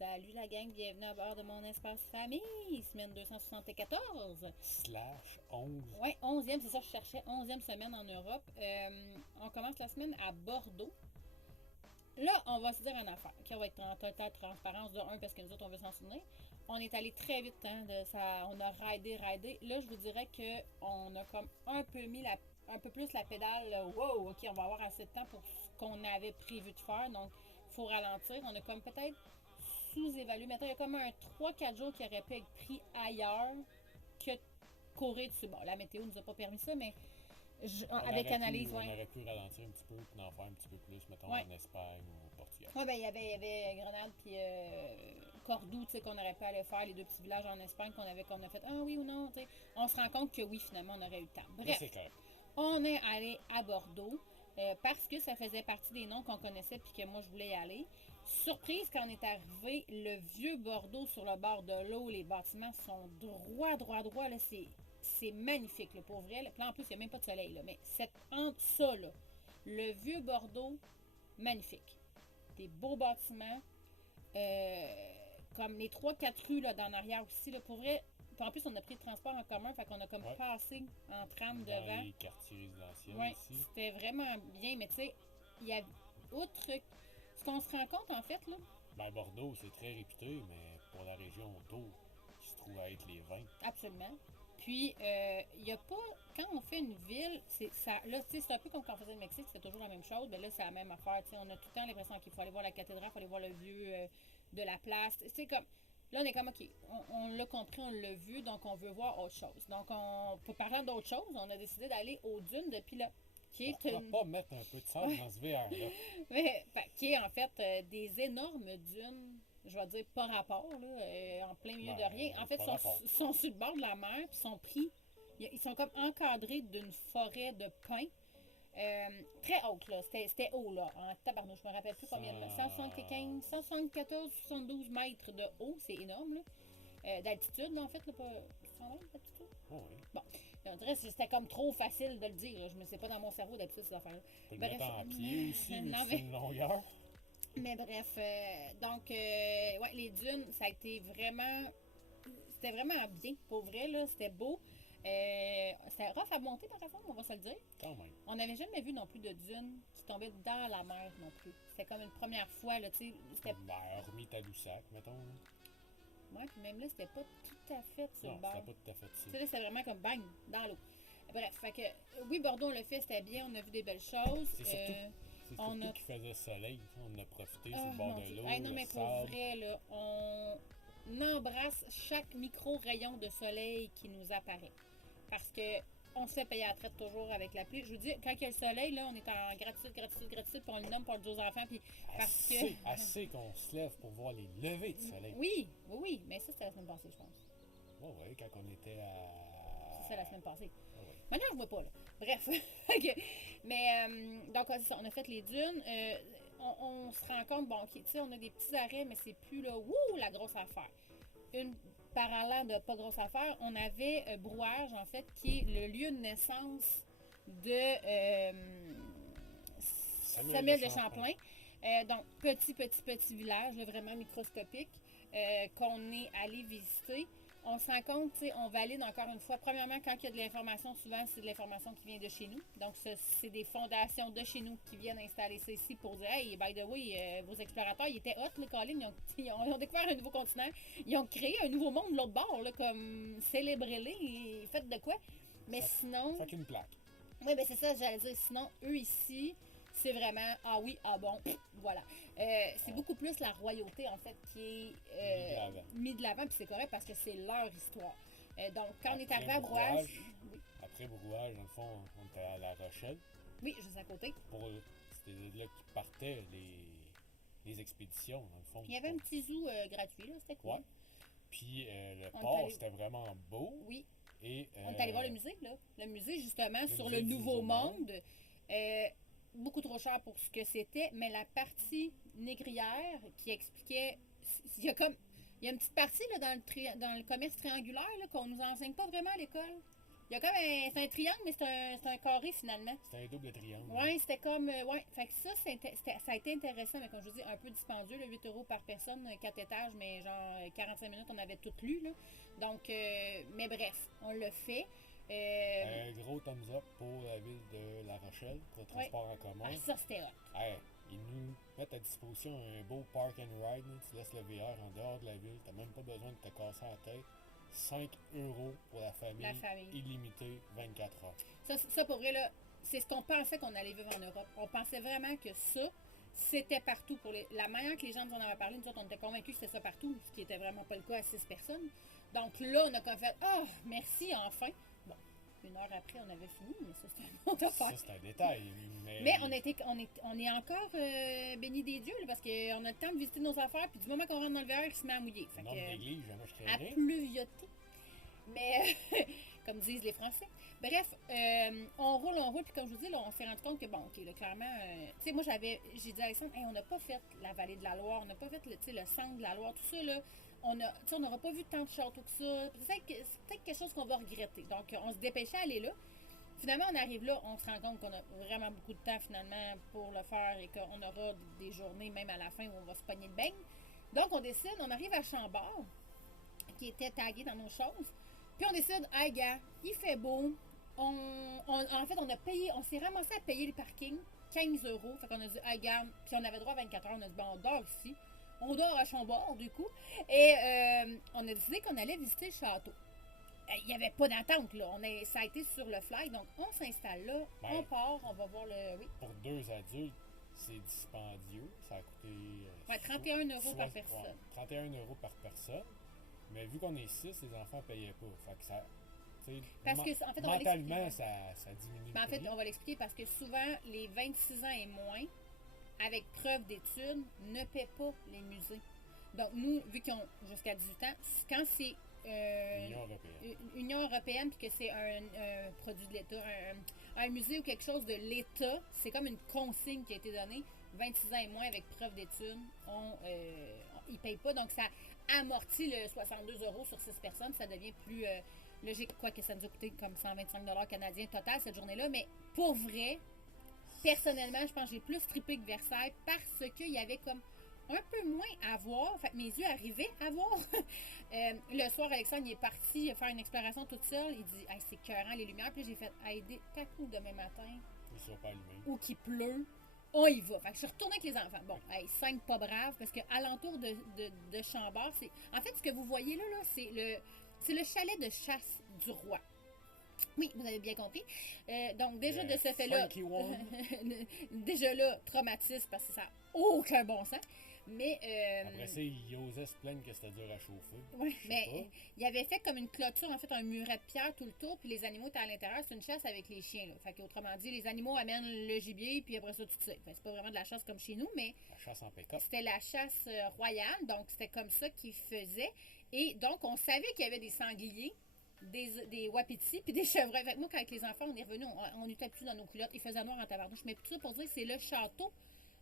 Salut la gang, bienvenue à bord de mon espace famille, semaine 274. Slash 11. Ouais, 11e, c'est ça, je cherchais 11e semaine en Europe. On commence la semaine à Bordeaux. Là, on va se dire une affaire, qui va être en totale transparence de 1 parce que nous autres, on veut s'en souvenir. On est allé très vite, hein, on a raidé. Là, je vous dirais qu'on a comme un peu mis un peu plus la pédale. Wow, ok, on va avoir assez de temps pour ce qu'on avait prévu de faire. Donc, il faut ralentir. On a comme peut-être sous-évalué. Maintenant, il y a comme un 3-4 jours qui aurait pu être pris ailleurs que courir dessus. Bon, la météo nous a pas permis ça, mais avec analyse, On ouais. aurait pu ralentir un petit peu et en faire un petit peu plus, mettons, Ouais. en Espagne ou au Portugal. Ouais, ben il y avait Grenade puis Cordoue, tu sais, qu'on aurait pu aller faire, les deux petits villages en Espagne qu'on a fait, ah oui ou non, tu sais. On se rend compte que oui, finalement, on aurait eu le temps. Mais Bref, c'est correct. on est allé à Bordeaux parce que ça faisait partie des noms qu'on connaissait puis que moi, je voulais y aller. Surprise, quand on est arrivé, le vieux Bordeaux sur le bord de l'eau, les bâtiments sont droits, là, c'est magnifique, là, pour vrai. Là. Puis là, en plus, il n'y a même pas de soleil, là, mais entre ça, là, le vieux Bordeaux, magnifique. Des beaux bâtiments. Comme les 3-4 rues là, dans l'arrière aussi, là, pour vrai. Puis en plus, on a pris le transport en commun, fait qu'on a comme passé en tram Dans devant. les quartiers résidentiels Ouais, ici. c'était vraiment bien, mais tu sais, il y a outre ce qu'on se rend compte en fait, là. Ben, Bordeaux, c'est très réputé, mais pour la région autour, qui se trouve à être les vins. Absolument. Puis, il n'y a pas. Quand on fait une ville, là, c'est un peu comme quand on faisait le Mexique, c'est toujours la même chose. Mais là, c'est la même affaire. On a tout le temps l'impression qu'il faut aller voir la cathédrale, il faut aller voir le vieux de la place. C'est comme. Là, on est comme, OK, on l'a compris, on l'a vu, donc on veut voir autre chose. Donc, pour parler d'autre chose, on a décidé d'aller aux dunes de Pilat. Pourquoi pas mettre un peu de sable dans ce VR-là? Qui est en fait des énormes dunes, je vais dire pas rapport, là, en plein milieu de rien. En fait, ils sont sur le bord de la mer, puis sont pris. Ils sont comme encadrés d'une forêt de pins. Très haute, là. C'était haut, là. En tabarnouche, je me rappelle plus combien de 175, 174, 72 mètres de haut, c'est énorme, là. D'altitude, là, en fait, là, pas 120 d'altitude. Oh, oui. Bon, on dirait que c'était comme trop facile de le dire. Là. Je me sais pas dans mon cerveau d'habitude ces affaires-là. Tu peux le mettre en pied aussi, non, mais une longueur. Mais bref, donc, ouais, les dunes, ça a été vraiment. C'était vraiment bien, pour vrai, là. C'était beau. C'était rough à monter, par exemple, on va se le dire. Quand même. On n'avait jamais vu non plus de dunes qui tombaient dans la mer non plus. C'était comme une première fois, là, tu sais. Ben, hormis Tadoussac, mettons. Ouais, puis même là, c'était pas tout à fait sur Non, le bord. c'était pas tout à fait ça. Tu sais, là, c'était vraiment comme bang, dans l'eau. Bref, fait que, oui, Bordeaux, on l'a fait, c'était bien, on a vu des belles choses. C'est surtout qu'il faisait soleil. On a profité sur le bord de l'eau. Non, mais pour vrai, là, on embrasse chaque micro-rayon de soleil qui nous apparaît. Parce que on se fait payer à la traite toujours avec la pluie. Je vous dis, quand il y a le soleil, là, on est en gratitude, puis on le nomme pour le dire aux enfants, puis parce que... Assez qu'on se lève pour voir les levées de soleil. Oui, mais ça, c'était la semaine passée, je pense. Oui, quand on était à... C'est ça, la semaine passée. Ouais. Maintenant, je ne vois pas, là. Bref. Mais, donc, c'est ça, on a fait les dunes. On se rend compte, bon, tu sais, on a des petits arrêts, mais c'est plus, là, la grosse affaire. Une parallèle de pas grosse affaire, on avait Brouage, en fait, qui est le lieu de naissance de Samuel de Champlain. Donc, petit village, là, vraiment microscopique, qu'on est allé visiter. On se rend compte, tu sais, on valide encore une fois. Premièrement, quand il y a de l'information, souvent, c'est de l'information qui vient de chez nous. Donc, c'est des fondations de chez nous qui viennent installer ça ici pour dire, hey, by the way, vos explorateurs, ils étaient hot, les Colin, ils ont découvert un nouveau continent. Ils ont créé un nouveau monde de l'autre bord, là, comme célébrez-les, faites de quoi. Mais sinon. Fait qu'une plaque. Oui, ben c'est ça, j'allais dire. Sinon, eux ici, c'est vraiment ah oui, ah bon, voilà. C'est beaucoup plus la royauté, en fait, qui est mis de l'avant, puis c'est correct parce que c'est leur histoire. Donc, quand on est arrivé à Brouage. Oui. Après Brouage, dans le fond, on était à La Rochelle. Oui, juste à côté. C'était là qu'ils partaient les expéditions, dans le fond. Puis il y avait un petit zoo gratuit, là, c'était cool. Ouais. Puis le port, c'était vraiment beau. Oui. Et, on est allé voir le musée, là. Le musée, justement, sur le Nouveau Monde. Beaucoup trop cher pour ce que c'était, mais la partie négrière qui expliquait. Il y a une petite partie là, dans le commerce triangulaire là, qu'on nous enseigne pas vraiment à l'école. Il y a comme c'est un triangle, mais c'est un carré finalement. C'était un double triangle. Ouais, c'était comme. Ouais, fait que ça, ça a été intéressant, mais comme je vous dis, un peu dispendieux, là, 8 euros par personne, 4 étages, mais genre 45 minutes, on avait tout lu, là. Donc, mais bref, on l'a fait. Un gros thumbs up pour la ville de La Rochelle, pour le transport en commun. Ah, ça, c'était hot. Hey, ils nous mettent à disposition un beau park and ride. Là. Tu laisses le VR en dehors de la ville. T'as même pas besoin de te casser la tête. 5 euros pour la famille. Illimité, 24 heures. Ça, pour vrai, là, c'est ce qu'on pensait qu'on allait vivre en Europe. On pensait vraiment que ça, c'était partout. La manière que les gens nous en avaient parlé, nous autres, on était convaincus que c'était ça partout, ce qui était vraiment pas le cas à 6 personnes. Donc là, on a comme fait « Ah, merci, enfin! » Bon, 1 heure après, on avait fini, mais ça, c'était un autre affaire. Ça, c'est un détail. Mais on est encore bénis des dieux, là, parce qu'on a le temps de visiter nos affaires, puis du moment qu'on rentre dans le VR, il se met à mouiller. Fait non, néglige, jamais je à pluvioter. Mais, comme disent les Français. Bref, on roule, puis comme je vous dis, là, on s'est rendu compte que, bon, OK, là, clairement, tu sais, moi, j'ai dit à Alexandre, hey, on n'a pas fait la vallée de la Loire, on n'a pas fait, le centre de la Loire, tout ça, là. On n'aura pas vu tant de châteaux que ça. C'est peut-être quelque chose qu'on va regretter. Donc, on se dépêchait à aller là. Finalement, on arrive là, on se rend compte qu'on a vraiment beaucoup de temps, finalement, pour le faire et qu'on aura des journées, même à la fin, où on va se pogner le beigne. Donc, on décide, on arrive à Chambord, qui était tagué dans nos choses. Puis on décide, hey gars, il fait beau. En fait, on s'est ramassé à payer le parking, 15 euros. Fait qu'on a dit, hey gars, puis on avait droit à 24 heures. On a dit, bon, on dort ici. On dort à Chambord, du coup. Et on a décidé qu'on allait visiter le château. Il n'y avait pas d'attente, là. Ça a été sur le fly. Donc, on s'installe là, on part, on va voir le. Oui. Pour 2 adultes, c'est dispendieux. Ça a coûté. 31 euros par personne. Ouais, 31 euros par personne. Mais vu qu'on est 6, les enfants ne payaient pas. Fait que ça. Parce que, en fait, mentalement, ça diminue. Mais en fait, on va l'expliquer parce que souvent, les 26 ans et moins, avec preuve d'études, ne paient pas les musées. Donc, nous, vu qu'ils ont jusqu'à 18 ans, quand c'est Union européenne, puis que c'est un produit de l'État, un musée ou quelque chose de l'État, c'est comme une consigne qui a été donnée. 26 ans et moins avec preuve d'études, ils ne payent pas. Donc, ça amortit le 62 euros sur 6 personnes. Ça devient plus logique. Quoique ça nous a coûté comme 125 canadiens total cette journée-là. Mais pour vrai, personnellement, je pense que j'ai plus trippé que Versailles parce qu'il y avait comme un peu moins à voir. Fait que mes yeux arrivaient à voir. Le soir, Alexandre il est parti faire une exploration toute seule. Il dit hey, c'est écœurant les lumières. Puis j'ai fait aider Taco demain matin. Ils sont pas allumés. Ou qu'il pleut. On y va. Fait que je suis retournée avec les enfants. Bon, 5 pas braves, parce qu'à l'entour de Chambord, c'est. En fait, ce que vous voyez là, c'est le chalet de chasse du roi. Oui, vous avez bien compris. Donc, déjà de ce fait-là. Déjà là, traumatisme parce que ça n'a aucun bon sens. Mais. Après ça, il osait se plaindre que c'était dur à chauffer. Oui, mais il avait fait comme une clôture, en fait, un muret de pierre tout le tour, puis les animaux étaient à l'intérieur. C'est une chasse avec les chiens, là. Fait qu'autrement dit, les animaux amènent le gibier, puis après ça, tu sais. Enfin, c'est pas vraiment de la chasse comme chez nous, mais. La chasse en pick-up. C'était la chasse royale, donc c'était comme ça qu'ils faisaient. Et donc, on savait qu'il y avait des sangliers, des wapitis, puis des chevreuils. Fait que moi, quand avec les enfants, on est revenus, on n'était plus dans nos culottes. Il faisait noir en tabarnouche. Mais tout ça pour dire que c'est le château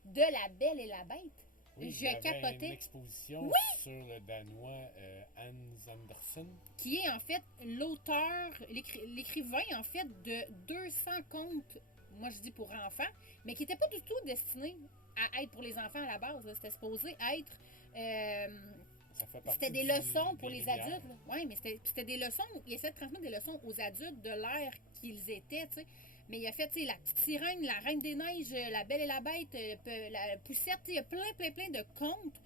de la Belle et la Bête. Oui, je capotais. Une exposition sur le Danois Hans Andersen. Qui est en fait l'auteur, l'écrivain en fait de 200 contes, moi je dis pour enfants, mais qui n'était pas du tout destiné à être pour les enfants à la base. C'était supposé être. C'était des leçons pour les adultes. Oui, mais c'était des leçons. Il essaie de transmettre des leçons aux adultes de l'ère qu'ils étaient, tu sais. Mais il a fait, tu sais, la petite sirène, la Reine des Neiges, la Belle et la Bête, la Poussette, il y a plein de contes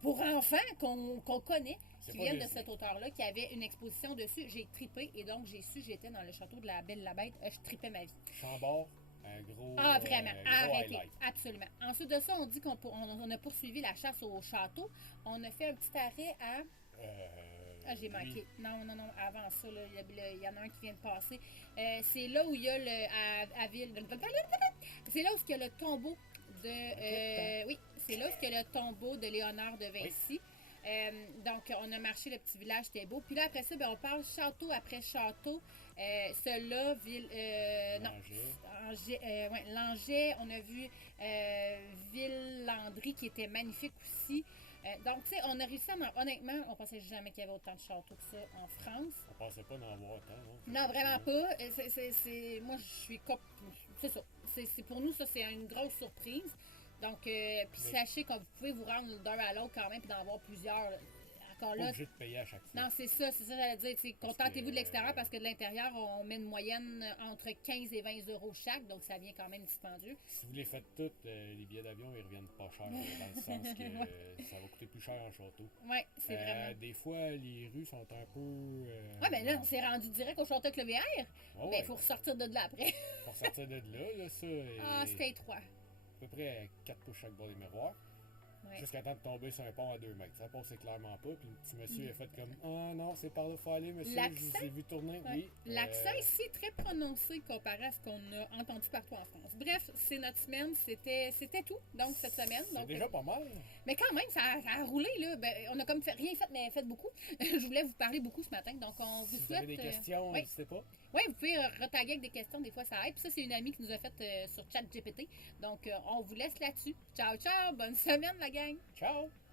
pour enfants qu'on connaît, qui viennent de cet auteur-là, qui avait une exposition dessus. J'ai trippé et donc j'ai su, j'étais dans le château de la Belle et la Bête, je trippais ma vie. Chambord, un gros vraiment, gros arrêtez, highlight. Absolument. Ensuite de ça, on dit qu'on a poursuivi la chasse au château. On a fait un petit arrêt à... j'ai manqué. Non, avant ça, il y en a un qui vient de passer. C'est là où il y a à Ville. C'est là où il y a le tombeau de. Oui, c'est là où il y a le tombeau de Léonard de Vinci. Oui. Donc, on a marché le petit village, c'était beau. Puis là, après ça, on parle château après château. Celui-là, Langeais. On a vu Ville-Landry qui était magnifique aussi. Donc, tu sais, on a réussi honnêtement, on pensait jamais qu'il y avait autant de châteaux que ça en France. On pensait pas d'en avoir autant, non? Non, vraiment pas. Moi, je suis... C'est ça. Pour nous, ça, c'est une grosse surprise. Donc, puis sachez que vous pouvez vous rendre d'un à l'autre quand même, puis d'en avoir plusieurs. Encore là, obligé de payer à chaque fois. Non, c'est ça, j'allais dire. Contentez-vous de l'extérieur parce que de l'intérieur, on met une moyenne entre 15 et 20 euros chaque, donc ça vient quand même dispendieux. Si vous les faites toutes, les billets d'avion, ils reviennent pas cher, dans le sens que ça va coûter plus cher en château. Oui, c'est vraiment. Des fois, les rues sont un peu. Oui, mais là, on s'est rendu direct au château avec le VR. Mais il faut ressortir de là après. Faut ressortir de là, ça. Ah, c'était étroit. À peu près 4 pouces chaque bord des miroirs. Ouais. Jusqu'à temps de tomber sur un pont à 2 mètres. Ça passait clairement pas. Puis le petit monsieur a fait comme ah non, c'est par là qu'il faut aller, monsieur. Je vous ai vu tourner. Ouais. Oui. L'accent ici est très prononcé comparé à ce qu'on a entendu partout en France. Bref, c'est notre semaine. C'était tout, donc, cette semaine. C'est déjà pas mal. Mais quand même, ça a roulé, là. Ben, on a comme rien fait, mais fait beaucoup. Je voulais vous parler beaucoup ce matin. Donc, on vous souhaite. Vous avez des questions, n'hésitez pas. Oui, vous pouvez retaguer avec des questions, des fois ça aide. Puis ça, c'est une amie qui nous a fait sur ChatGPT. Donc, on vous laisse là-dessus. Ciao, ciao, bonne semaine la gang! Ciao!